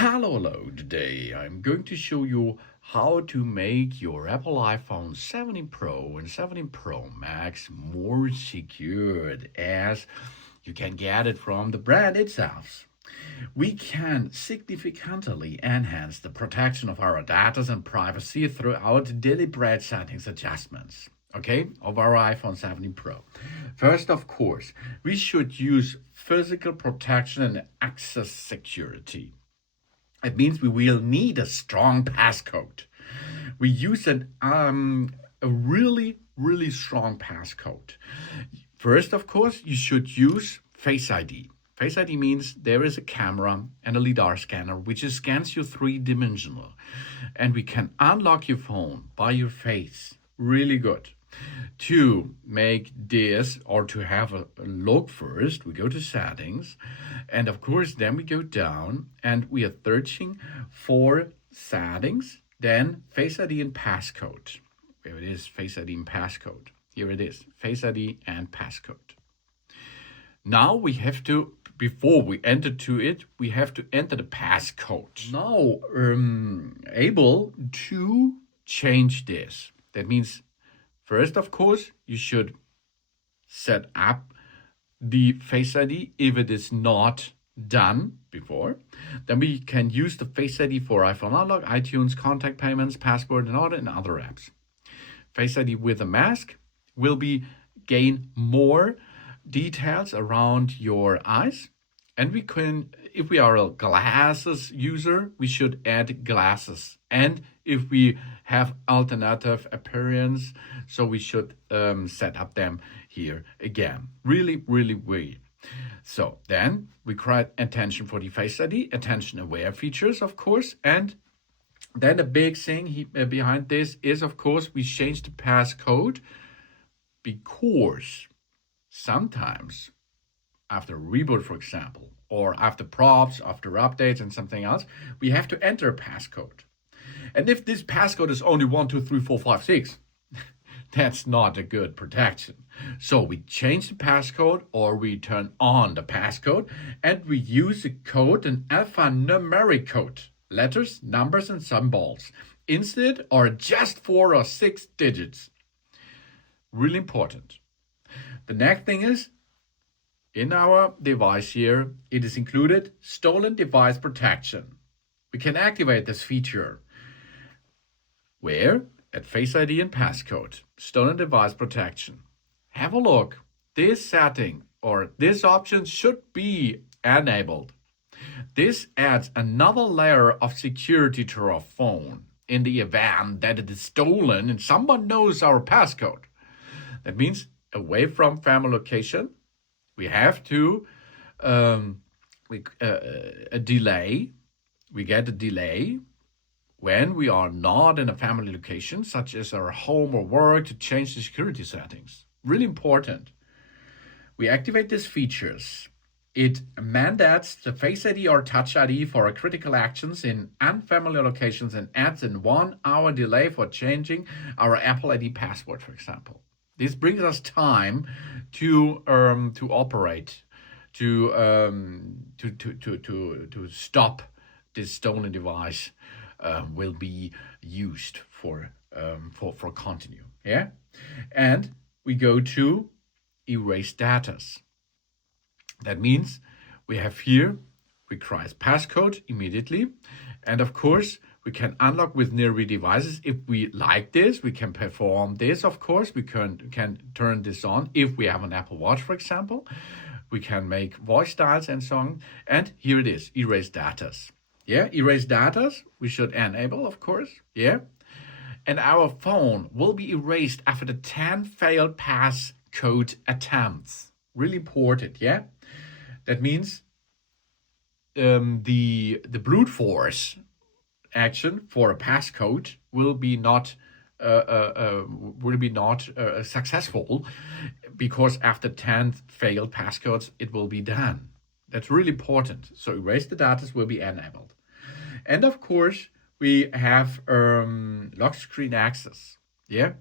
Hello, today I'm going to show you how to make your Apple iPhone 17 Pro and 17 Pro Max more secured, as you can get it from the brand itself. We can significantly enhance the protection of our data and privacy throughout deliberate settings adjustments, of our iPhone 17 Pro. First, of course, we should use physical protection and access security. It means we will need a strong passcode. We use a really strong passcode. First, of course, you should use Face ID. Face ID means there is a camera and a LiDAR scanner which scans you three-dimensional, and we can unlock your phone by your face. Really good. To make this, or to have a look, first we go to settings, and of course then we go down and we are searching for settings, then Face ID and passcode. Here it is, Face ID and passcode. Here it is, Face ID and passcode. Now we have to, before we enter to it, we have to enter the passcode. Now able to change this. That means first, of course, you should set up the Face ID if it is not done before. Then we can use the Face ID for iPhone Unlock, iTunes, contact payments, passport, and other apps. Face ID with a mask will gain more details around your eyes. And we can, if we are a glasses user, we should add glasses. And if we have alternative appearance, so we should set up them here again. Really weird. So then we create attention for the Face ID, attention aware features, of course. And then the big thing behind this is, of course, we change the passcode because sometimes after a reboot, for example, or after props, after updates and something else, we have to enter a passcode. And if this passcode is only 1, 2, 3, 4, 5, 6, that's not a good protection. So we change the passcode, or we turn on the passcode, and we use a code, an alphanumeric code, letters, numbers, and symbols, instead or just 4 or 6 digits. Really important. The next thing is, in our device here, it is included stolen device protection. We can activate this feature. Where? At Face ID and passcode, stolen device protection. Have a look. This setting or this option should be enabled. This adds another layer of security to our phone in the event that it is stolen and someone knows our passcode. That means away from family location, we have to a delay. We get a delay when we are not in a family location, such as our home or work, to change the security settings. Really important. We activate these features. It mandates the Face ID or Touch ID for critical actions in unfamiliar locations and adds a 1-hour delay for changing our Apple ID password, for example. This brings us time to operate, to stop this stolen device will be used for continue. Yeah, and we go to erase status. That means we have here, we create passcode immediately, and of course we can unlock with nearby devices. If we like this, we can perform this, of course. We can turn this on if we have an Apple Watch, for example. We can make voice dials and so on. And here it is, erase datas. Yeah, erase datas, we should enable, of course. Yeah. And our phone will be erased after the 10 failed passcode attempts. Really important, yeah? That means the brute force action for a passcode will be not successful, because after 10 failed passcodes it will be done. That's really important. So erase the data will be enabled, and of course we have lock screen access. Yeah.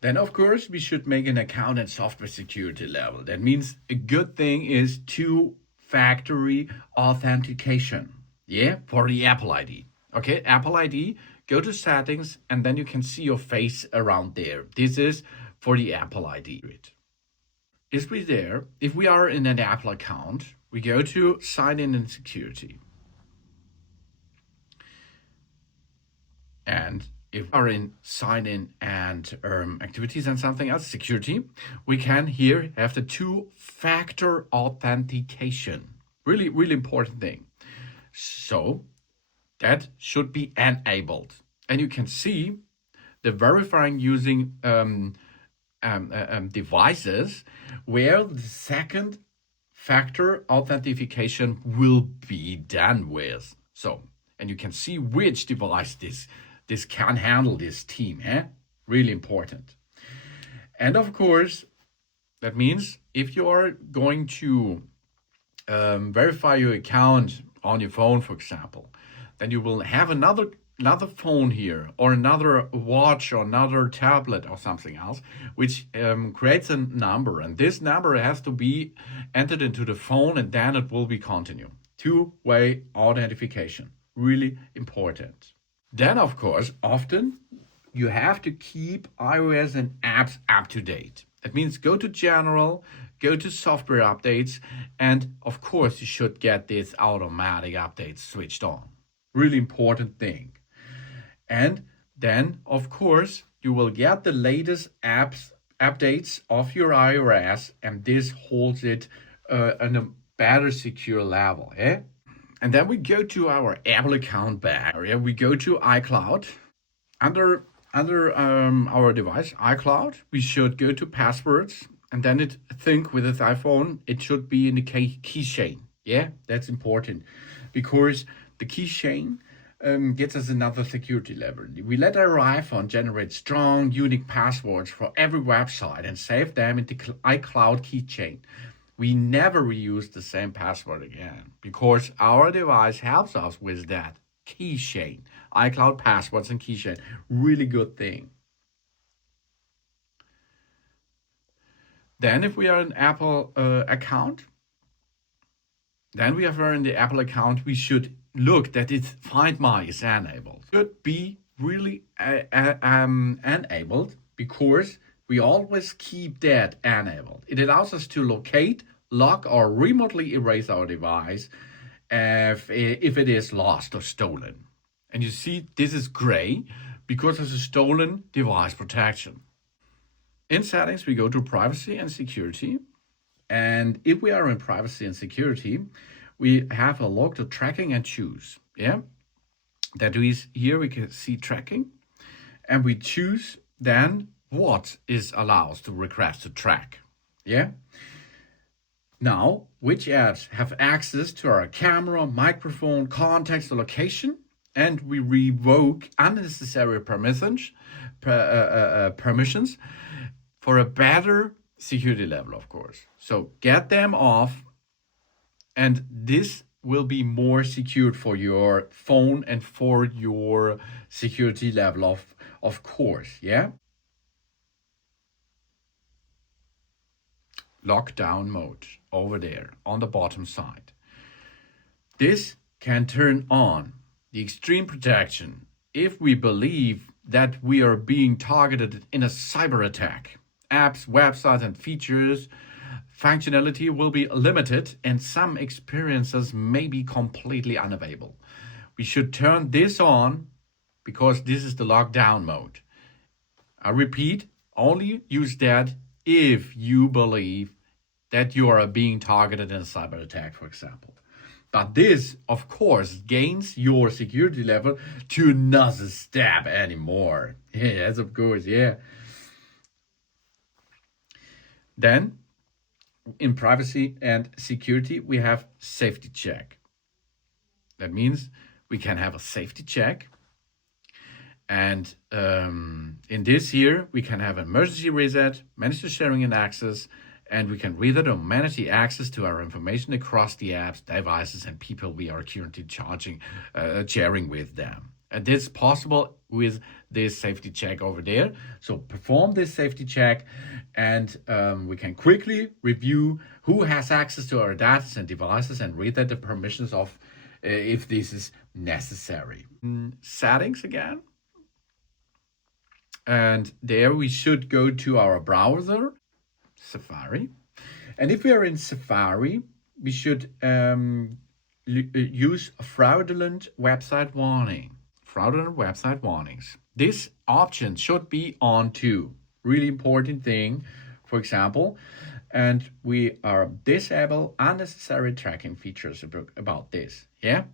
Then of course we should make an account and software security level. That means a good thing is 2 two-factor authentication. Yeah, for the Apple ID. Okay, Apple ID, go to settings, and then you can see your face around there. This is for the Apple ID. If we are in an Apple account, we go to sign in and security. And if we are in sign in and activities and something else, security, we can here have the two-factor authentication. Really, really important thing. So that should be enabled. And you can see the verifying using devices where the second factor authentication will be done with. So, and you can see which device this can handle this team. Really important. And of course, that means if you are going to verify your account on your phone, for example, then you will have another phone here, or another watch, or another tablet, or something else, which creates a number, and this number has to be entered into the phone, and then it will be continued. Two-way authentication, really important. Then, of course, often you have to keep iOS and apps up to date. That means go to General, go to Software Updates, and of course you should get this automatic updates switched on. Really important thing. And then, of course, you will get the latest updates of your iOS, and this holds it on a better secure level. And then we go to our Apple account back area. We go to iCloud. Under our device, iCloud, we should go to passwords, and then with this iPhone, it should be in the keychain. Yeah, that's important, because the keychain gets us another security level. We let our iPhone generate strong, unique passwords for every website and save them in the iCloud keychain. We never reuse the same password again, because our device helps us with that keychain. iCloud passwords and keychain, really good thing. Then if we are an Apple account, then we are in the Apple account, we should look that Find My is enabled. Should be really enabled, because we always keep that enabled. It allows us to locate, lock, or remotely erase our device if it is lost or stolen. And you see, this is gray because it's a stolen device protection. In settings, we go to privacy and security. And if we are in privacy and security, we have a look to tracking and choose. Yeah, that is, here we can see tracking, and we choose then what is allowed to request to track. Yeah. Now, which apps have access to our camera, microphone, contacts, or location, and we revoke unnecessary permissions for a better security level, of course. So get them off, and this will be more secured for your phone and for your security level, of course. Yeah. Lockdown mode over there on the bottom side. This can turn on the extreme protection if we believe that we are being targeted in a cyber attack. Apps, websites, and features functionality will be limited, and some experiences may be completely unavailable. We should turn this on because this is the lockdown mode. I repeat, only use that if you believe that you are being targeted in a cyber attack, for example. But this, of course, gains your security level to another step anymore. Yes, of course, yeah. Then, in privacy and security, we have safety check. That means we can have a safety check. And in this here, we can have emergency reset, manage the sharing and access, and we can read it or manage the access to our information across the apps, devices, and people we are currently sharing with them. And this is possible with this safety check over there. So perform this safety check, and we can quickly review who has access to our data and devices and read the permissions of if this is necessary. Settings again. And there we should go to our browser, Safari. And if we are in Safari, we should use fraudulent website warning. Fraudulent website warnings. This option should be on too. Really important thing, for example. And we are disable unnecessary tracking features about this. Yeah.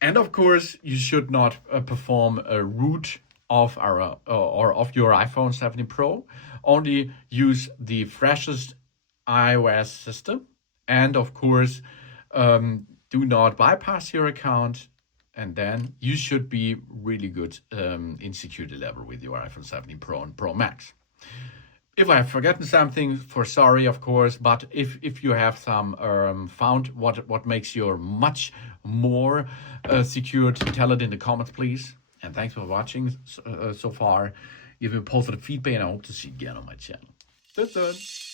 And of course, you should not perform a root of our or of your iPhone 17 Pro. Only use the freshest iOS system, and of course, do not bypass your account. And then you should be really good in security level with your iPhone 17 Pro and Pro Max. If I have forgotten something, sorry, of course, but if you have some found what makes you much more secured, tell it in the comments, please. And thanks for watching so far. Give me positive feedback, and I hope to see you again on my channel. Tschüss.